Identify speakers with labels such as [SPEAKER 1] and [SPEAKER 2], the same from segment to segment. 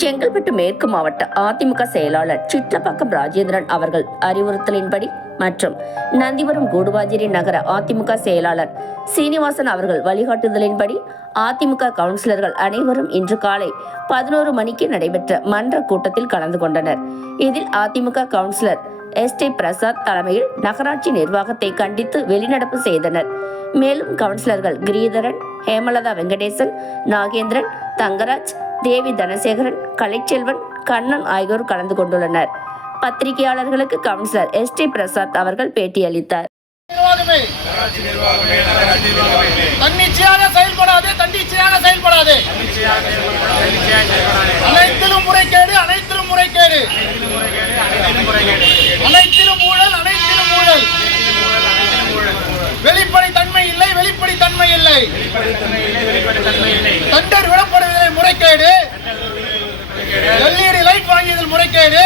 [SPEAKER 1] செங்கல்பட்டு மேற்கு மாவட்ட அதிமுக செயலாளர் சிட்லப்பாக்கம் ராஜேந்திரன் அவர்கள் அறிவுறுத்தலின்படி மற்றும் நந்திவரம் கூடுவாஜிரி நகர அதிமுக செயலாளர் சீனிவாசன் அவர்கள் வழிகாட்டுதலின்படி அதிமுக கவுன்சிலர்கள் அனைவரும் இன்று காலை பதினோரு மணிக்கு நடைபெற்ற மன்ற கூட்டத்தில் கலந்து கொண்டனர். இதில் AIADMK councillor S T Prasad தலைமையில் நகராட்சி நிர்வாகத்தை கண்டித்து வெளிநடப்பு செய்தனர். மேலும் கவுன்சிலர்கள் கிரீதரன் ஹேமலதா வெங்கடேசன் நாகேந்திரன் தங்கராஜ் தேவி தனசேகரன் கலைச்செல்வன் கண்ணன் ஆகியோர் கலந்து கொண்டுள்ளனர். பத்திரிகையாளர்களுக்கு கவுன்சிலர் எஸ் டி பிரசாத் அவர்கள் பேட்டியளித்தார்.
[SPEAKER 2] நிர்வாகமே தன்னிச்சையாக செயல்படாது தன்னிச்சையாக செயல்படாது. அனைத்திலும் முறைகேடு அனைத்திலும் முறைகேடு அனைத்திலும் ஊழல் அனைத்திலும் ஊழல் வெளிப்படை தன்மை இல்லை வெளிப்படை தன்மை இல்லை டெண்டர் விடப்படுவதில் முறைகேடு எல்இடி லைட் வாங்கியதில் முறைகேடு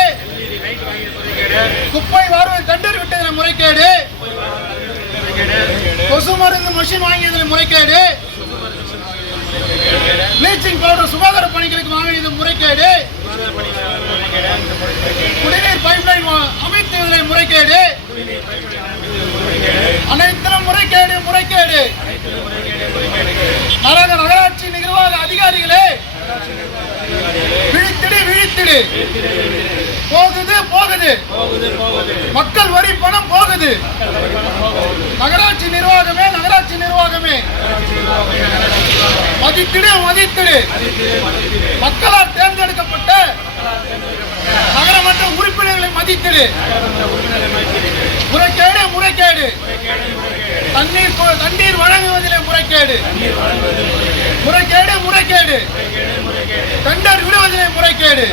[SPEAKER 2] குப்பை வாரவை டெண்டர் விட்டதில் முறைகேடு. கொசு மருந்து மிஷின் வாங்கியதில் முறைகேடு. ப்ளீச்சிங் பவுடர் சுகாதார பணிகளுக்கு வாங்கியது முறைகேடு. குடிநீர் பைப்லைன் அமைத்ததில் முறைகேடு. அனைத்திலும் முறைகேடு முறைகேடு. நரகர விழித்திடு போகுது போகுது. மக்கள் வரி பணம் போகுது. நகராட்சி நிர்வாகமே நகராட்சி நிர்வாகமே. மதித்திடு மதித்திடு. மக்களால் தேர்ந்தெடுக்கப்பட்ட நகரமன்ற உறுப்பினர்களை மதித்திடு. முறைகேடு முறைகேடு. தண்ணீர் தண்ணீர் வழங்குவதிலே முறைகேடு. முறைகேடு முறைகேடு. டெண்டர் விடுவதிலே முறைகேடு.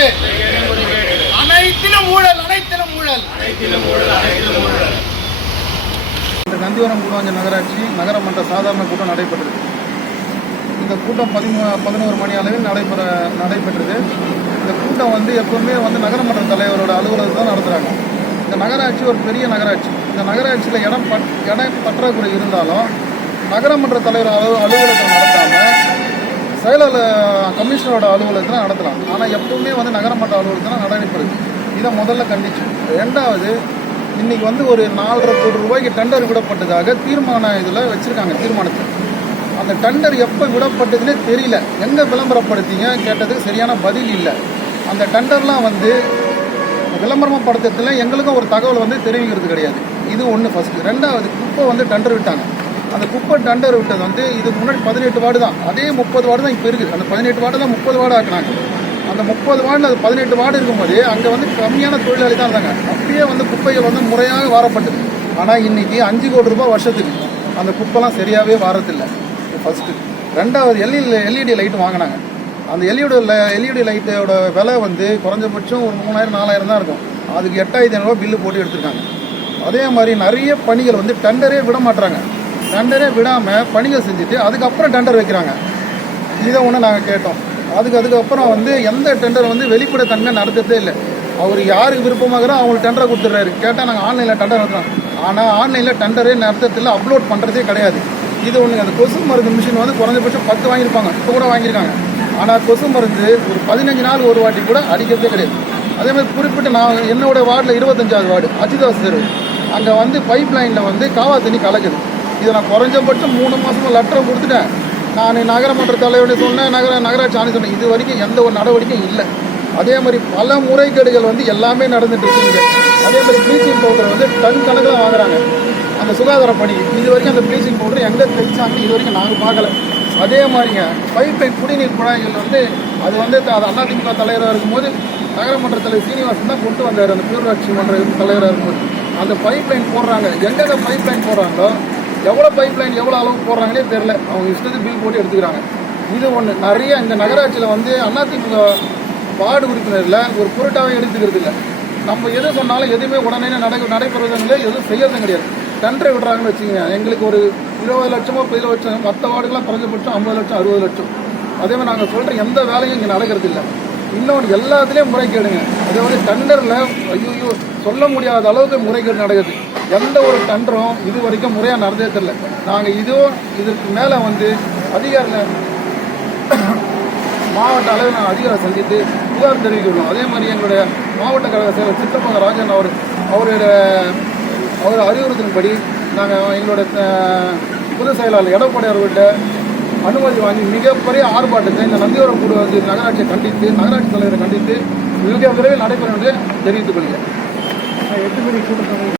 [SPEAKER 2] முறைகேடு அனைத்திலும் ஊழல் அனைத்திலும் ஊழல்.
[SPEAKER 3] இந்த நந்திவரம் கூடாஞ்ச நகராட்சி நகரமன்ற சாதாரண கூட்டம் நடைபெற்றது. இந்த கூட்டம் பதிமூ பதினோரு மணி அளவில் நடைபெற நடைபெற்றது. இந்த கூட்டம் வந்து எப்பவுமே வந்து நகரமன்ற தலைவரோட அலுவலகம் தான் நடத்துகிறாங்க இந்த நகராட்சி ஒரு பெரிய நகராட்சி. இந்த நகராட்சியில் இடம் பட் இட பற்றாக்குறை இருந்தாலும் நகரமன்ற தலைவர் அலு அலுவலகத்தில் நடத்தாமல் செயலாளர் கமிஷனரோட அலுவலகத்தில் நடத்தலாம். ஆனால் எப்பவுமே வந்து நகரமன்ற அலுவலகத்தில் நடைபெறுது இதை முதல்ல கண்டிச்சு. ரெண்டாவது இன்னைக்கு வந்து ஒரு நாலரை கோடி ரூபாய்க்கு டெண்டர் விடப்பட்டதாக தீர்மான இதில் வச்சுருக்காங்க தீர்மானத்தை அந்த டெண்டர் எப்போ விடப்பட்டதுன்னே தெரியல. எங்கே விளம்பரப்படுத்திங்க கேட்டதுக்கு சரியான பதில் இல்லை. அந்த டெண்டர்லாம் வந்து விளம்பரமாக படுத்துறதுல எங்களுக்கும் ஒரு தகவல் வந்து தெரிவிக்கிறது கிடையாது. இது ஒன்று ஃபஸ்ட்டு ரெண்டாவது குப்பை வந்து டெண்டர் விட்டாங்க. அந்த குப்பை டண்டர் விட்டது வந்து இதுக்கு முன்னாடி பதினெட்டு வார்டு தான். அதே முப்பது வார்டு தான் இப்போ இருக்குது. அந்த பதினெட்டு வார்டு தான் முப்பது வார்டு ஆக்குனாங்க அந்த முப்பது வார்டில் அது பதினெட்டு வார்டு இருக்கும்போது அங்கே வந்து கம்மியான தொழிலாளி தான் இருந்தாங்க. அப்படியே வந்து குப்பைகள் வந்து முறையாக வாரப்பட்டது. ஆனால் இன்றைக்கி அஞ்சு கோடி ரூபாய் வருஷத்துக்கு அந்த குப்பைலாம் சரியாகவே வாரதில்லை. ஃபஸ்ட்டு ரெண்டாவது எல்இ எல்இடி லைட்டு வாங்கினாங்க. அந்த எல்இடி எல்இடி லைட்டோட விலை வந்து குறைஞ்சபட்சம் ஒரு மூணாயிரம் நாலாயிரம் தான் இருக்கும். அதுக்கு எட்டாயிரத்தி ஐநூறுரூவா பில்லு போட்டு எடுத்திருக்காங்க. அதே மாதிரி நிறைய பணிகள் வந்து டெண்டரே விட மாட்டுறாங்க டெண்டரே விடாமல் பணிகள் செஞ்சுட்டு அதுக்கப்புறம் டெண்டர் வைக்கிறாங்க. இதை ஒன்று நாங்கள் கேட்டோம். அதுக்கு அதுக்கப்புறம் வந்து எந்த டெண்டர் வந்து வெளிப்படைத்தன்மை நடத்துறதே இல்லை. அவர் யாருக்கு விருப்பமாகறோ அவங்களுக்கு டெண்டரை கொடுத்துட்றாரு. கேட்டால் நாங்கள் ஆன்லைனில் டெண்டர் நடத்துகிறோம் ஆனால் ஆன்லைனில் டெண்டரே நடத்துறதில்ல அப்லோட் பண்ணுறதே கிடையாது. இது ஒன்று அந்த கொசு மருந்து மிஷின் வந்து குறைஞ்சபட்சம் பத்து வாங்கியிருப்பாங்க. இப்போ கூட வாங்கியிருக்காங்க. ஆனால் கொசு மருந்து ஒரு பதினஞ்சு நாள் ஒரு வாட்டி கூட அடிக்கிறதே கிடையாது. அதே மாதிரி குறிப்பிட்டு நான் என்னோடய வார்டில் இருபத்தஞ்சாவது வார்டு அஜிதாஸ் தெரு அங்கே வந்து பைப் லைனில் வந்து காவா தண்ணி கலக்குது. இதை நான் குறைஞ்சபட்சம் மூணு மாதமாக லெட்டரை கொடுத்துட்டேன். நான் நகரமன்ற தலைவர்கிட்ட சொன்னேன் நகர நகராட்சி ஆணையம் சொன்னேன் இது வரைக்கும் எந்த ஒரு நடவடிக்கையும் இல்லை. அதே மாதிரி பல முறைகேடுகள் வந்து எல்லாமே நடந்துட்டு இருக்குங்க அதே மாதிரி ப்ளீச்சிங் பவுடர் வந்து டன் கணக்கில் வாங்குறாங்க. அந்த சுகாதார பணி இது வரைக்கும் அந்த ப்ளீச்சிங் பவுடர் எங்கே தைச்சாங்க இது வரைக்கும் நாங்கள் பார்க்கல. அதே மாதிரிங்க பைப்லைன் குடிநீர் குழாய்கள் வந்து அது வந்து த- அது அதிமுக தலைவராக இருக்கும்போது நகரமன்ற தலைவர் சீனிவாசன் தான் கொண்டு வந்தார். அந்த பேரூராட்சி மன்ற தலைவராக இருக்கும்போது. அந்த பைப் லைன் போடுறாங்க. எங்கெங்க பைப் லைன் போடுறாங்களோ எவ்வளோ பைப் லைன் எவ்வளோ அளவு போடுறாங்கன்னே தெரில அவங்க இஷ்டத்துக்கு பில் போட்டு எடுத்துக்கிறாங்க. இது ஒன்று நிறைய இந்த நகராட்சியில் வந்து அதிமுக வார்டு உறுப்பினரில் ஒரு பொருட்டாவே எடுத்துக்கிறது இல்லை. நம்ம எது சொன்னாலும் எதுவுமே உடனே நடக்க நடைபெறதும் இல்லை எதுவும் செய்யறதும் கிடையாது. டெண்டரை விடுறாங்கன்னு வச்சுக்கோங்க. எங்களுக்கு ஒரு இருபது லட்சமோ பதினு லட்சம் மற்ற வார்டுக்கெல்லாம் குறைஞ்சபட்சம் ஐம்பது லட்சம் அறுபது லட்சம். அதே மாதிரி நாங்கள் சொல்கிற எந்த வேலையும் இங்கே நடக்கிறது இல்லை. இன்னொன்று எல்லாத்துலேயும் முறைகேடுங்க. அதே மாதிரி டெண்டரில் ஐயோ சொல்ல முடியாத அளவுக்கு முறைகேடு நடக்குது. எந்த ஒரு டெண்டரும் இது வரைக்கும் முறையாக நடந்தே தெரில நாங்கள் இதுவும் இதற்கு மேலே வந்து அதிகாரில் மாவட்ட அளவில் நான் அதிகாரம் சந்தித்து புகார் தெரிவிக்கிறோம் அதே மாதிரி எங்களுடைய மாவட்ட கழக செயலர் சித்தப்பங்க ராஜன் அவர் அவருடைய அவர் அறிவுறுத்தின்படி நாங்கள் எங்களுடைய அஹ், பொதுச் செயலாளர் எடப்பாடி அவர்கிட்ட அனுமதி வாங்கி மிகப்பெரிய ஆர்ப்பாட்டத்தை இந்த நந்தியோட கூட வந்து நகராட்சியை கண்டித்து நகராட்சி தலைவரை கண்டித்து மிக விரைவில் நடைபெறும் என்று தெரிவித்துக் கொள்கிறேன்.